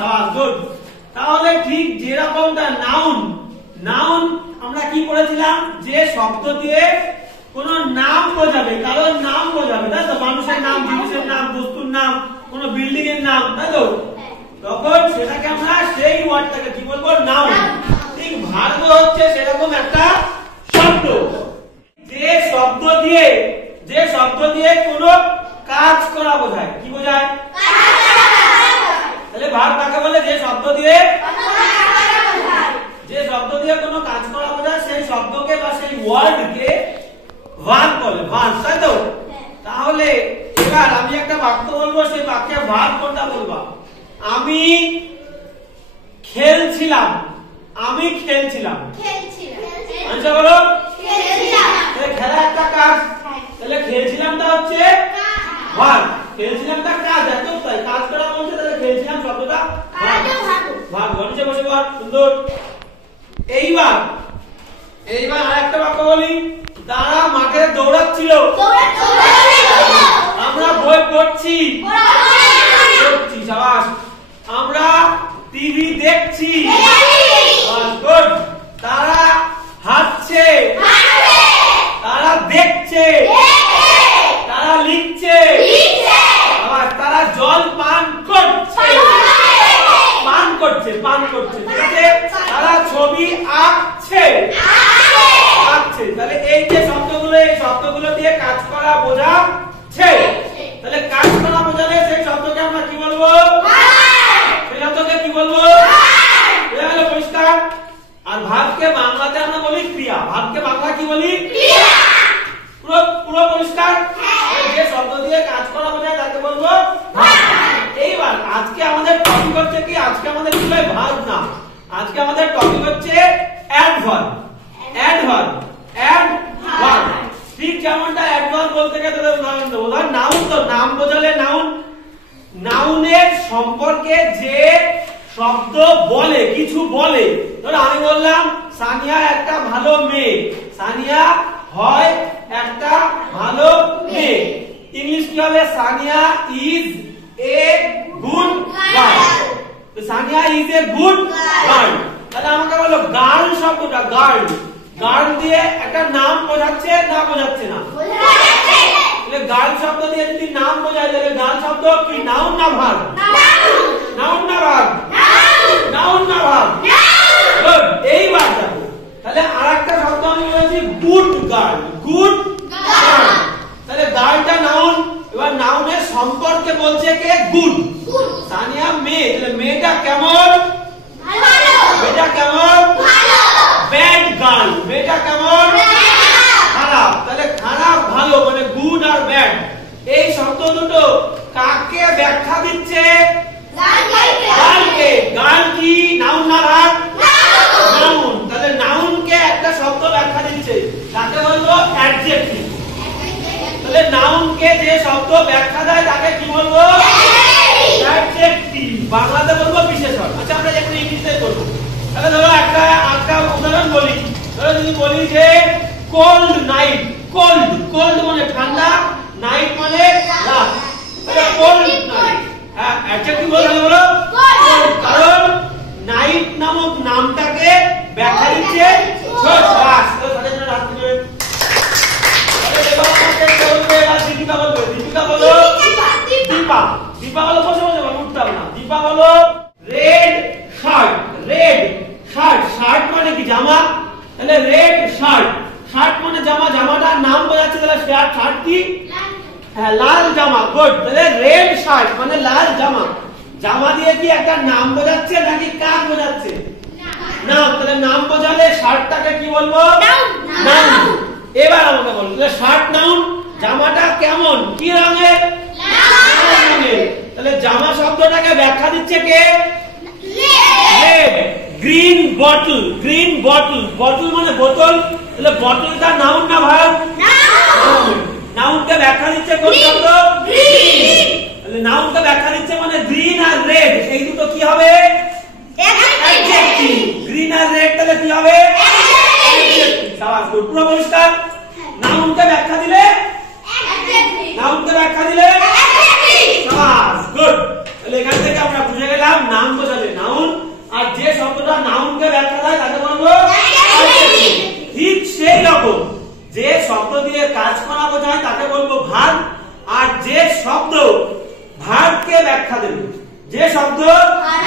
হয়। গুড। তাহলে ঠিক যেরকমটা নাউন, নাউন আমরা কি করেছিলাম, যে শব্দ দিয়ে কোন নাম বোঝাবে, কারোর নাম বোঝাবে, তাই তো? মানুষের নাম, জিনিসের নাম, বস্তুর নাম, কোন বিল্ডিং এর নাম, তাই তো? তখন সেটাকে আমরা সেই ওয়ার্ডটাকে কি বলবো, নাউন। ঠিক ভার্ব হচ্ছে সেরকম একটা শব্দ, যে শব্দ দিয়ে কোন কাজ করা বোঝায়। কি বোঝায়? তাহলে ভার্ব কাকে বলে? যে শব্দ দিয়ে কোনো কাজ করা বোঝায়, সেই শব্দকে বা সেই ওয়ার্ডকে ভার্ব বলে, ভার্ব, তাই তো? তাহলে এবার আমি একটা বাক্য বলবো, সেই বাক্যে ভার্ব কোনটা বলবা? আমি খেলছিলাম। আচ্ছা বলো। খেলা একটা কাজ, তাহলে খেলছিলামটা হচ্ছে ভার্ব, খেলছিলামটা কাজ, এত তাই কাজ করা বলছে, তাহলে খেলছিলাম শব্দটা ভার্ব। নিচে বসে বল, সুন্দর। এইবার আরেকটা বাক্য বলি, তারা মাঠে দৌড়াচ্ছিল। আমরা বই পড়ছি। শাবাশ। আমরা টিভি দেখছি। গুড। তারা হাঁটছে। তারা দেখছে। তারা লিখছে। আবার তারা জল পান করছে। ঠিক আছে? তারা ছবি আঁকছে। তাহলে এই যে শব্দগুলো, এই শব্দগুলো দিয়ে কাজ করা বোঝাচ্ছে। তাহলে কাজ করা বোঝালে সেই শব্দকে আমরা কি বলবো? সেই শব্দকে কি বলবো? পরিষ্কার। আর ভার্বকে বাংলাতে আমরা বলি ক্রিয়া। ভার্বকে বাংলা কি বলি? ক্রিয়া। পুরো পরিষ্কার। যে শব্দ দিয়ে কাজ করা বোঝায় তাকে বলবো ভার্ব। এইবার আজকে আমাদের টপিক হচ্ছে কি, আজকে আমাদের বিষয় ভার্ব না, আজকে আমাদের টপিক হচ্ছে অ্যাডভার্ব। ঠিক যেমনটা অ্যাডভার্ব বলতে গেলে উদাহরণ দেবো। ধর নাউন, তো নাম বোঝালে নাউন, নাউনের সম্পর্কে যে শব্দ বলে, কিছু বলে। ধরো আমি বললাম সানিয়া একটা ভালো মেয়ে। সানিয়া হয় একটা ভালো মেয়ে। ইংলিশ কি হবে? Sania is a good girl. তো Sania is a good girl. তাহলে আমাকে বলো গার্ল শব্দটা, গার্ল দিয়ে একটা নাম বোঝাচ্ছে না বোঝাচ্ছে না? তাহলে গার্ল শব্দ দিয়ে যদি নাম বোঝায়, তাহলে গার্ল শব্দ কি নাউন না ভার্ব? এইবার দেখো, তাহলে আরেকটা শব্দ আমি বলেছি গুড গার্ল। তাহলে গার্লটা নাউন। এবার নাউনের সম্পর্কে বলছে কে? গুড। সানিয়া মেয়ে, তাহলে মেয়েটা কেমন? Bad girl. মেয়েটা কেমন? খারাপ। তাহলে খারাপ ভালো মানে গুড আর ব্যাড, এই শব্দ দুটো কাকে ব্যাখ্যা দিচ্ছে? গার্লকে। গার্ল কি নাউন না ভার্ব? নাউন। তাহলে নাউনকে একটা শব্দ ব্যাখ্যা দিচ্ছে, তাকে বলবো অ্যাডজেক্টিভ। তাহলে নাউনকে যে শব্দ ব্যাখ্যা দেয় তাকে কি বলবো? অ্যাডজেক্টিভ। বাংলাতে বলবো বিশেষণ। আচ্ছা আমরা একটু ইংলিশে করব। তাহলে ধরো একটা উদাহরণ বলি। ধরো যদি বলি যে কোল্ড নাইট। কোল্ড মানে ঠান্ডা, নাইট মানে রাত। তাহলে কোল্ড নাইট, হ্যাঁ অ্যাডজেক্টিভ বলো কোল্ড, কারণ নাইট নামক নামটাকে ব্যাখ্যা দিচ্ছে শ্বাস। দীপিকা বলো। দীপা বলো। বসে উঠতাম না। দীপা বলো রেড শার্ট। শার্ট মানে কি? জামা। তাহলে রেড শার্ট মানে জামা, জামাটার নাম বোঝাচ্ছে। তাহলে শার্ট কি? হ্যাঁ লাল জামা। গুড। তাহলে রেড শার্ট মানে লাল জামা। জামা দিয়ে কি একটা নাম বোঝাচ্ছে নাকি কাজ বোঝাচ্ছে? নাম। তাহলে নাম বোঝালে শার্টটাকে কি বলবো? নাউন। এবার আমাকে বলো, শার্ট নাউন, জামাটা কেমন, কি রঙের? লাল রঙের। তাহলে জামা শব্দটাকে ব্যাখ্যা দিচ্ছে কে? রেড। Green bottle. বটল মানে বোতল। তাহলে বটলটা নাউন না ভার্ব? নাউন। নাউনকে ব্যাখ্যা দিচ্ছে কোন শব্দ? গ্রিন। তাহলে নাউনকে ব্যাখ্যা দিচ্ছে মানে গ্রিন আর রেড, এই দুটো কি হবে? অ্যাডজেক্টিভ। গ্রিন আর রেড তাহলে কি হবে? অ্যাডজেক্টিভ। শাবাশ, পুরো পরিষ্কার। নাউনকে ব্যাখ্যা দিলে অ্যাডজেক্টিভ। শাবাশ, গুড। তাহলে এখান থেকে আমরা বুঝে গেলাম খেলেছিলাম নাম বোঝাবে নাউন, আর যে শব্দটা নাউনকে ব্যাখ্যা দেয় তাকে বলবো ঠিক সেই রকম যে শব্দ দিয়ে কাজ করা বোঝায় তাকে বলবো ভার্ব, আর যে শব্দ ভার্বকে ব্যাখ্যা দেবে, যে শব্দ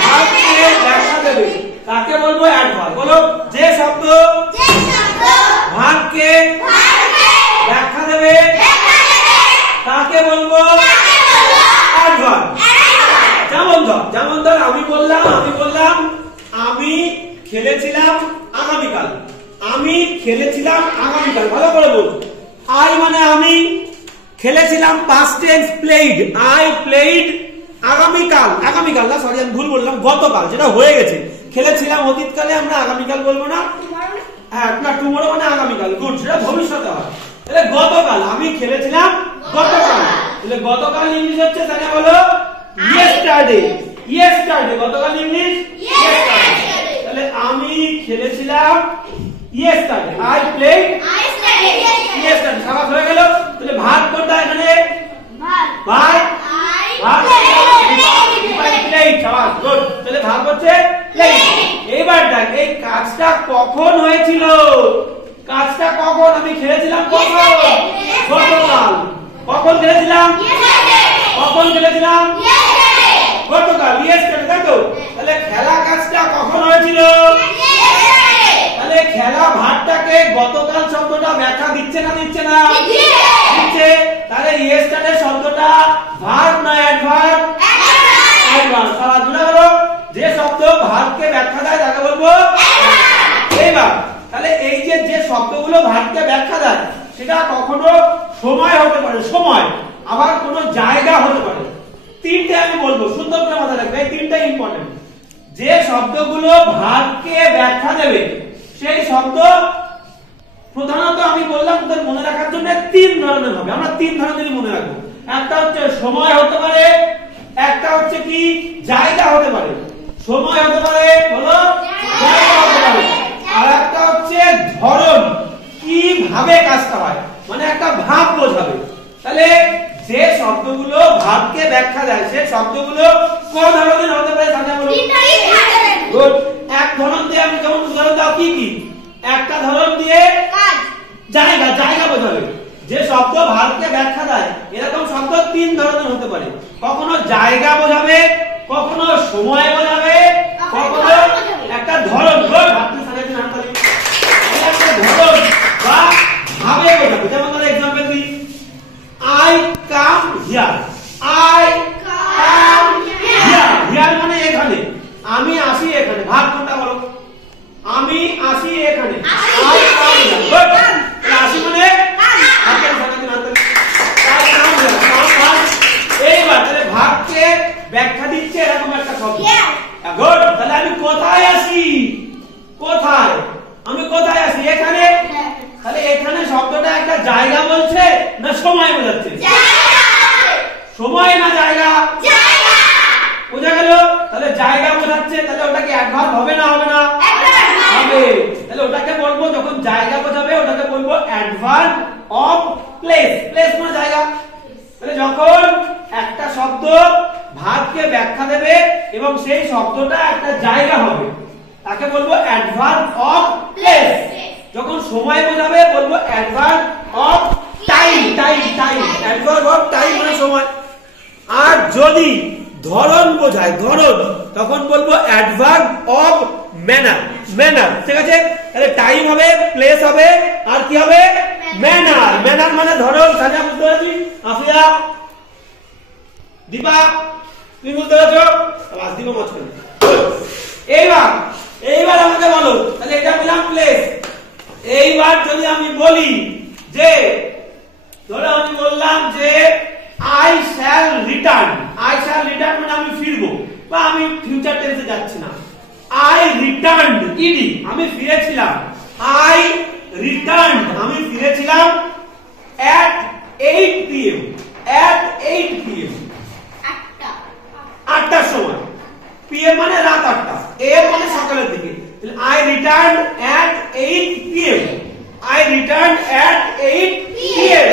ভার্বকে ব্যাখ্যা দেবে তাকে বলবো অ্যাডভার্ব। বলো, যে শব্দ ভার্বকে ব্যাখ্যা দেবে তাকে বলবো অ্যাডভার্ব। যেমন ধর আমি বললাম আমি খেলেছিলাম আগামীকাল, আমি খেলেছিলাম আগামীকাল। ভালো করে বল, আই মানে আমি, খেলেছিলাম past tense played, I played আগামীকাল, আগামীকাল না সরি আমি ভুল বললাম, গতকাল যেটা হয়ে গেছে। খেলেছিলাম অতীতকালে, আমরা আগামীকাল বলবো না, হ্যাঁ না টুমরো মানে আগামীকাল, গুড, সেটা ভবিষ্যতে হয়। তাহলে গতকাল আমি খেলেছিলাম গতকাল, তাহলে গতকাল ইংলিশ হচ্ছে তাহলে বলো ইয়েস্টারডে, ইয়েস্টারডে গতকাল ইংলিশ ইয়েস্টারডে। তাহলে আমি খেলেছিলাম ইয়েস্টারডে, আই প্লেড ইয়েস্টারডে, সমাস হয়ে গেল। তাহলে ভার্ব কোনটা এখানে? ভার্ব প্লেড, সমাস, গুড। তাহলে ভার্ব হচ্ছে প্লেড। এইবার দেখ এই কাজটা কখন হয়েছিল, কাজটা কখন, আমি খেলেছিলাম কখন? গতকাল। কখন খেলেছিলাম? কখন খেলেছিলাম? গতকাল, ইয়েস্টারডে, তাই তো? তাহলে খেলা কাজটা কখন হয়েছিল? তাহলে খেলা ভার্বটাকে গতকাল শব্দটা ব্যাখ্যা দিচ্ছে না দিচ্ছে না? দিচ্ছে। তাহলে ইয়েস্টারডে শব্দটা ভার্ব না অ্যাডভার্ব? অ্যাডভার্ব। সারা জুড়ে গেল। যে শব্দ ভার্বকে ব্যাখ্যা দেয় তাকে বলবো এইবার। তাহলে এই যে শব্দগুলো ভার্বকে ব্যাখ্যা দেয় সেটা কখনো সময় হতে পারে, সময়, আবার কোনো জায়গা হতে পারে। তিনটে আমি বলবো, সুন্দর করে মাথায় রাখবে, এই তিনটা ইম্পর্টেন্ট। যে শব্দগুলো ভার্বকে ব্যাখ্যা দেবে সেই শব্দ প্রধানত আমি বললাম তোদের মনে রাখার জন্য তিন ধরনের হবে, আমরা তিন ধরনের মনে রাখবো। একটা হচ্ছে সময় হতে পারে, একটা হচ্ছে কি জায়গা হতে পারে, সময় হতে পারে, বলো জায়গা হতে পারে, আর একটা হচ্ছে ধরন, কিভাবে কাজটা হয়, মানে একটা ভাব বোঝাবে। তাহলে যে শব্দগুলো ভাবকে ব্যাখ্যা দেয় সেই শব্দগুলো কোন ধরনের হতে পারে তাহলে বলো গুড। এক ধরন দিয়ে আমি যেমন উদাহরণ দাও, কি কি? একটা ধরন দিয়ে কাজ, জায়গা, জায়গা বোঝাবে। যে শব্দ ভাবকে ব্যাখ্যা দেয় এরকম শব্দ তিন ধরনের হতে পারে, কখনো জায়গা বোঝাবে, কখনো সময় বোঝাবে, কখনো একটা ধরন, গুড, আপনি সাজাতে না পারি একটা ধরন বা ভাবে বোঝাবে। যেমন ধরো एग्जांपल দিই, I come here, I come here, here মানে এখানে, আমি আসি এখানে, ভাব কোনটা বলো? আমি আসি এখানে, I come here, গুড। আসি মানে আপনি সাজাতে না পারি I come here, এইবার তাহলে ভাবকে ব্যাখ্যা দিচ্ছে এরকম একটা শব্দ, গুড। তাহলে আমি কোথায় আসি, কোথায়, আমি কোথায় আসি? এখানে। তাহলে এখানে শব্দটা একটা জায়গা বলছে না সময় বোঝাচ্ছে? সময় না জায়গা? বোঝা গেল? তাহলে জায়গা বোঝাচ্ছে, তাহলে ওটা কি অ্যাডভার্ব হবে না হবে না? হবে। তাহলে ওটাকে বলবো, যখন জায়গা বোঝাবে ওটাকে বলবো অ্যাডভার্ব অফ প্লেস, প্লেস মানে জায়গা। তাহলে যখন একটা শব্দ ভার্বকে ব্যাখ্যা দেবে এবং সেই শব্দটা একটা জায়গা হবে তাকে বলবো অ্যাডভার্ব অফ প্লেস। যখন সময় বোঝাবে বলবো adverb of time, time, time, adverb of time মানে সময়। আর যদি ধরন বোঝায়, ধরন, তখন বলবো অ্যাডভার্ব অফ ম্যানার, ম্যানার। ঠিক আছে? তাহলে টাইম হবে, প্লেস হবে, আর কি হবে? ম্যানার। ম্যানার মানে ধরন। সাজা বুঝতে পারছি? আফিয়া, দীপা, তুমি বুঝতে পারছো? আওয়াজ দিব মাঝখানে। এইবার আমাকে বলো, তাহলে এটা বললাম প্লেস। এইবার যদি আমি বলি যে, ধরো আমি বললাম যে I shall return, I shall return মানে আমি ফিরবো, বা আমি ফিউচার টেন্সে যাচ্ছি না। আই রিটার্নড, ইডি, আমি ফিরেছিলাম। আই রিটার্নড, আমি ফিরেছিলাম at 8 pm, at 8 pm, 8টার সময়। pm মানে রাত 8টা, am মানে সকালের দিকে। তাহলে I returned at 8 pm, I returned at 8 pm,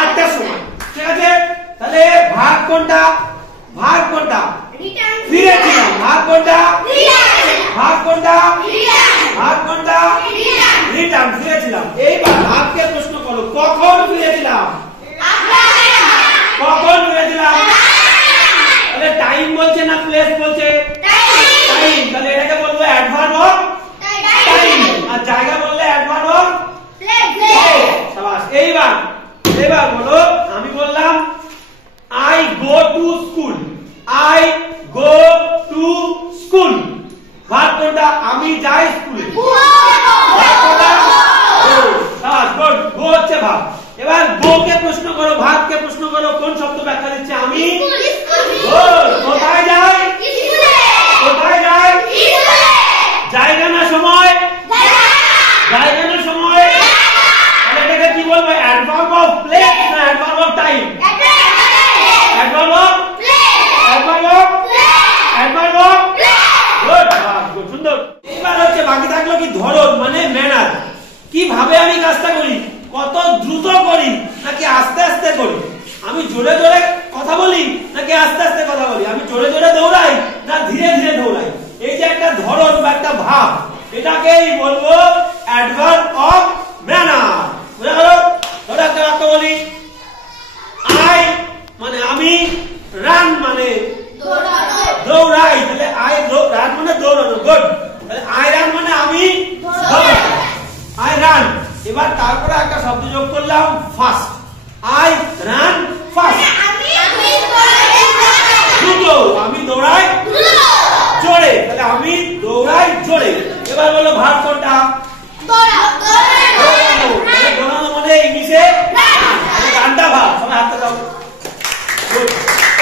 8টার সময়। ঠিক আছে? তাহলে ভার্ব কোনটা? ভার্ব কোনটা? ভাগ কোনটা? ভাগ কোনটা? রিটার্ন, ফিরেছিলাম। এইবার ভাগকে প্রশ্ন করো, কখন ফিরেছিলাম? কখন ফিরেছিলাম? তাহলে টাইম বলছে না প্লেস বলছে? টাইম। তাহলে এটাকে বলবো অ্যাডভার্ব অফ টাইম, আর জায়গা বললে অ্যাডভার্ব অফ প্লেস। শাবাশ। এইবার বলো, আমি বললাম I go to school, I go to school, ভাগ কোনটা? আমি যাই স্কুলে। ভাগ কোনটা? শাবাশ, গুড। গো হচ্ছে ভাগ। এবার গো কে প্রশ্ন করো, ভাগকে প্রশ্ন করো, কোন শব্দ ব্যাখ্যা দিচ্ছে? আমি। গুড। কোথায় যাই? কোথায় যাই? জায়গা না সময়? জায়গা না সময়? তাহলে এটাকে কি বলবো? অ্যাডভার্ব অফ প্লেস না adverb of time? Adverb of place. Adverb of place. Adverb of place. Good, good, সুন্দর। এবার হচ্ছে বাকি থাকলো কি? ধরন মানে ম্যানার। কিভাবে আমি কাজটা করি? কত দ্রুত করি নাকি আস্তে আস্তে করি? আমি জোরে জোরে কথা বলি নাকি আস্তে আস্তে কথা বলি? আমি জোরে জোরে দৌড়াই না ধীরে ধীরে দৌড়াই? এই যে একটা ধরন বা একটা ভাব, এটাকেই বলবো অ্যাডভার্ব অফ ম্যানার। বুঝা গেল? ধরো একটা বাক্য বলি, আই মানে আমি, রান মানে দৌড়াই। তাহলে আই রান মানে দৌড়ানো। গুড। তাহলে আই রান মানে আমি দৌড়াই, আই রান। এবার তারপরে একটা শব্দ যোগ করলাম, ফাস্ট। I run fast. দ্রুত। আমি দৌড়াই জোরে। তাহলে আমি দৌড়াই জোরে। এবার বলো ভার্ব কোনটা? দৌড়ানো। তাহলে দৌড়ানো মানে ইংলিশে রানটা ভার্ব। সবাই হাতটা দাও।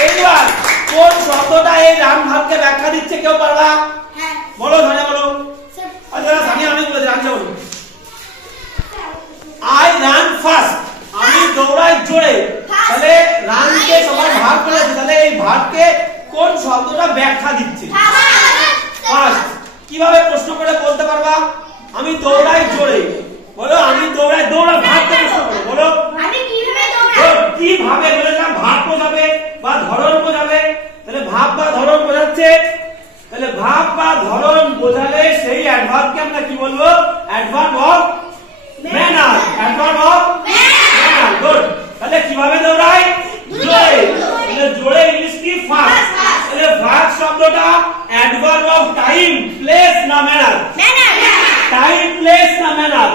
এইবার কোন শব্দটা এই রান ভার্বকে ব্যাখ্যা দিচ্ছে? কেউ পারবা? বলো, ধরে বলো। আচ্ছা সানি অনেক বলেছে, রান বলো। আই রান ফাস্ট, আমি দৌড়াই জোরে। তাহলে রানকে সবাই ভাগ করেছে, তাহলে এই ভাগকে কোন শব্দটা ব্যাখ্যা দিচ্ছে? ফাস্ট। কিভাবে প্রশ্ন করে বলতে পারবা? আমি দৌড়াই জোরে। বলো আমি দৌড়াই। দৌড়া ভাগকে প্রশ্ন করো, বলো আমি কিভাবে দৌড়াই। কিভাবে বলেছিলাম ভাগ বোঝাবে বা ধরন বোঝাবে। তাহলে ভাব বা ধরন বোঝাচ্ছে। তাহলে ভাব বা ধরন বোঝালে সেই অ্যাডভার্বকে আমরা কি বলবো? Adverb of manner. Adverb of manner. Good. তাহলে কিভাবে দৌড়াই? জোরে। তাহলে জোরে ইংলিশ কি? ফাস্ট। তাহলে ভাগ শব্দটা অ্যাডভার্ব অফ টাইম, প্লেস না ম্যানার? টাইম, প্লেস না ম্যানার?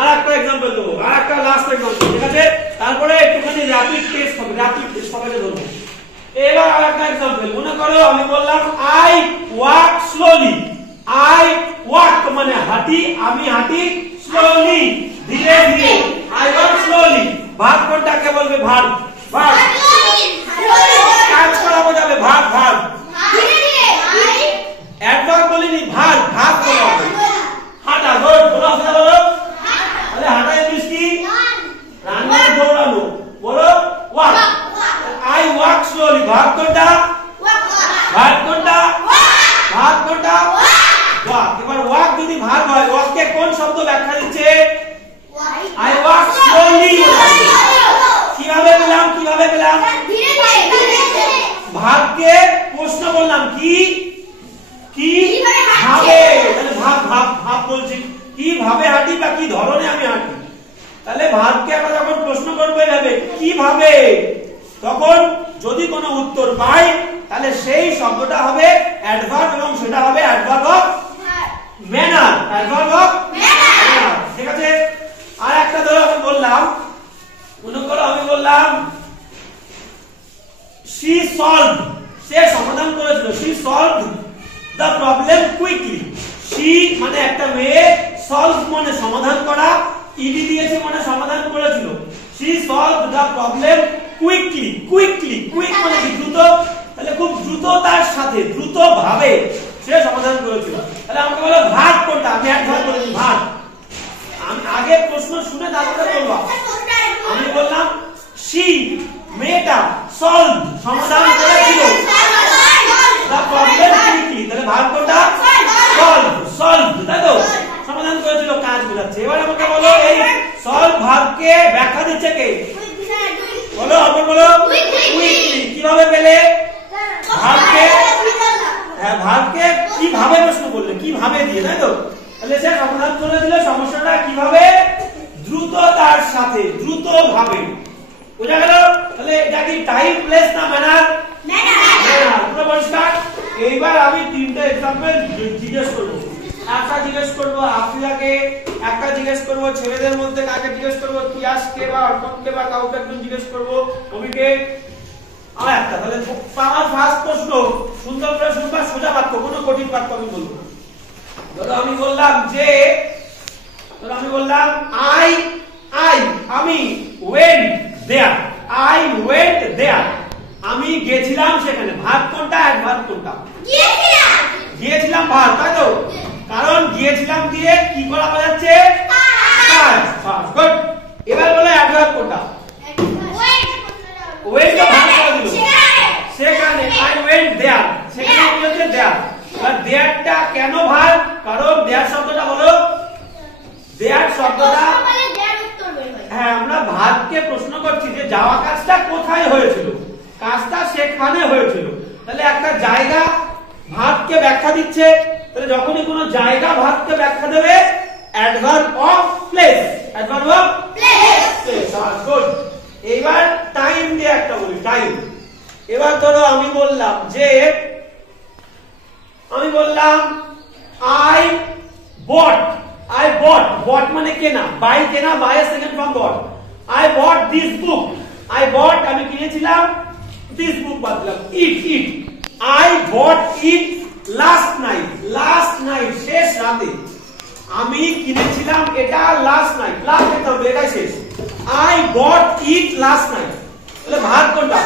আরেকটা एग्जांपल দেবো, আরেকটা লাস্ট एग्जांपल, ঠিক আছে? তারপরে একটুখানি র‍্যাপিড টেস্ট হবে, র‍্যাপিড টেস্ট সবাইকে ধরবো। এবার আরেকটা एग्जांपल মনে করো, আমি বললাম I walk slowly. I walk মানে হাঁটি, আমি হাঁটি স্লোলি ধীরে ধীরে। I walk slowly. ভাগ কোনটাকে বলবে? ভাগ। ভাগ কাজ করা বোঝাবে। ভাগ ভাগ ধীরে ধীরে। অ্যাডভার্ব বলিনি, ভাগ ভাগ বলা হবে। হাঁটা। গুড। বলো বলো। তাহলে হাঁটা ইংলিশ কি? রান মানে দৌড়ানো। বলো ওয়াক। I walk slowly. ভাগ কোনটা? ভাগ কোনটা? ভাগ কোনটা? ওয়াক। এবার ওয়াক যদি ভাগ হয়, ওয়াককে কোন শব্দ ব্যাখ্যা দিচ্ছে? I walk slowly. কিভাবে পেলাম? কিভাবে পেলাম? ভাগকে প্রশ্ন বললাম কি? কিভাবে। তাহলে ভাগ ভাগ ভাগ বলছি কিভাবে হাঁটি বা কি ধরনে আমি হাঁটি। তাহলে ভাগকে আমরা যখন প্রশ্ন করবো এভাবে কিভাবে, তখন যদি কোনো উত্তর পাই তাহলে সেই শব্দটা হবে অ্যাডভার্ব এবং সেটা হবে adverb of manner. Adverb of manner. ঠিক আছে? আর একটা ধরো আমি বললাম, মনে করো আমি বললাম she solved, সে সমাধান করেছিল। she solved the problem quickly. she মানে একটা মেয়ে, solve মানে সমাধান করা, ed দিয়েছে মানে সমাধান করেছিল। she solved the problem quickly. quickly quick মানে কি? দ্রুত। তাহলে খুব দ্রুততার সাথে, দ্রুত ভাবে সে সমাধান করেছিল। তাহলে আমাকে বলো ভাগ কোনটা? আমি অ্যাডভার্ব বলেছি ভাগ। আমি আগে প্রশ্ন শুনে তারপরে বলবো। আমি বললাম she মেয়েটা solve সমাধান করেছিল the problem quickly। তাহলে ভাগ কোনটা? solve। solve তাই তো? সমাধান করেছিল, কাজ বোঝাচ্ছে। এবার আমাকে বলো এই solve ভাগকে ব্যাখ্যা দিচ্ছে কে? বলো আবার বলো। quickly। কিভাবে পেলে? ভাগকে, হ্যাঁ ভাগকে কিভাবে প্রশ্ন করলে, কিভাবে দিয়ে, তাই তো? তাহলে স্যার সমাধান করে দিলে সমস্যাটা কিভাবে, দ্রুততার সাথে, দ্রুতভাবে। বুঝা গেল? তাহলে এটা কি টাইম, প্লেস না ম্যানার? ম্যানার। পুরো পরিষ্কার। এইবার আমি তিনটা एग्जांपल জিজ্ঞেস করব। একটা জিজ্ঞেস করব আফরিয়াকে, একটা জিজ্ঞেস করব ছেলেদের মধ্যে কাকে জিজ্ঞেস করব, তিয়াসকে বা অর্পণকে বা কাউকে একজন জিজ্ঞেস করব, কবিকে। আর একটা, তাহলে আমার ফার্স্ট প্রশ্ন সুন্দর করে শুনবা, সোজা বাক্য, কোনো কঠিন বাক্য আমি বলবো না। ধরো আমি বললাম যে, ধরো আমি বললাম আমি went there, I went there, আমি গেছিলাম সেখানে। ভার্ব কোনটা, অ্যাডভার্ব কোনটা? গিয়েছিলাম ভার্ব, তাই তো? কারণ গিয়েছিলাম দিয়ে কি করা যাচ্ছে, কাজ। গুড। এবার বলো অ্যাডভার্ব কোনটা? went তো ভার্ব করে দিল সেখানে, I went there, সেখানে কি হচ্ছে there। আর দেয়ারটা কেন ভার্ব? কারণ দেয়ার শব্দটা বলো, দেয়ার শব্দটা, হ্যাঁ আমরা ভার্বকে প্রশ্ন করছি যে যাওয়া কাজটা কোথায় হয়েছিল, কাজটা সেখানে হয়েছিল। তাহলে একটা জায়গা ভার্বকে ব্যাখ্যা দিচ্ছে, তাহলে যখনই কোনো জায়গা ভার্বকে ব্যাখ্যা দেবে, adverb of place, adverb of place. Good. এবার টাইম দিয়ে একটা বলি, টাইম। এবার ধরো আমি বললাম যে, আমি বললাম I bought মানে কেনা, বাই কেনা, বাই এর second form bought। I bought this book, আমি কিনেছিলাম, this book বাদ দিলাম, it I bought it last night, শেষ রাতে আমি কিনেছিলাম এটা, last night, লাস্ট একদম এটাই শেষ। I bought it last night, তাহলে ভার্ব কোনটা?